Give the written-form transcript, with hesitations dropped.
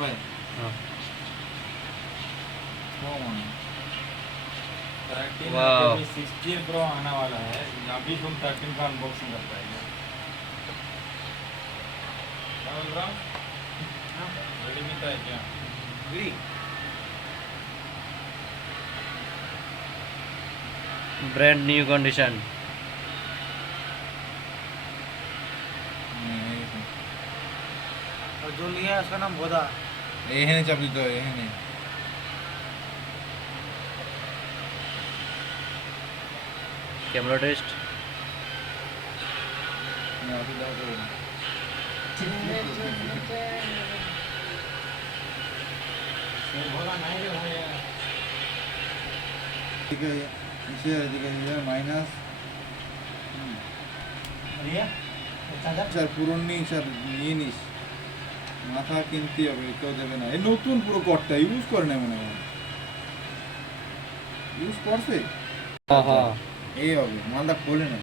में हाँ। वो मान 13 वाह। अभी 16 प्रो आने वाला है। अभी तुम 13 का अनबॉक्सिंग कर पाएंगे। क्या बोल रहा हूँ? रेडी भी था क्या? Brand new condition. और जो लिया है उसका नाम भोदा। ये है नहीं चाबी तो ये है नहीं। Camera test. मैं अभी डाल दूँ। भोला नहीं रे भाई। ठीक है ये माइनस স্যার পুরন নেই স্যার নিয়ে নিস মাথা কিনতে হবে কেউ দেবে না এই নতুন পুরো কটটা ইউজ করে না মনে হয় ইউজ করছে हाँ हाँ। এই হবে মালটা খোলে না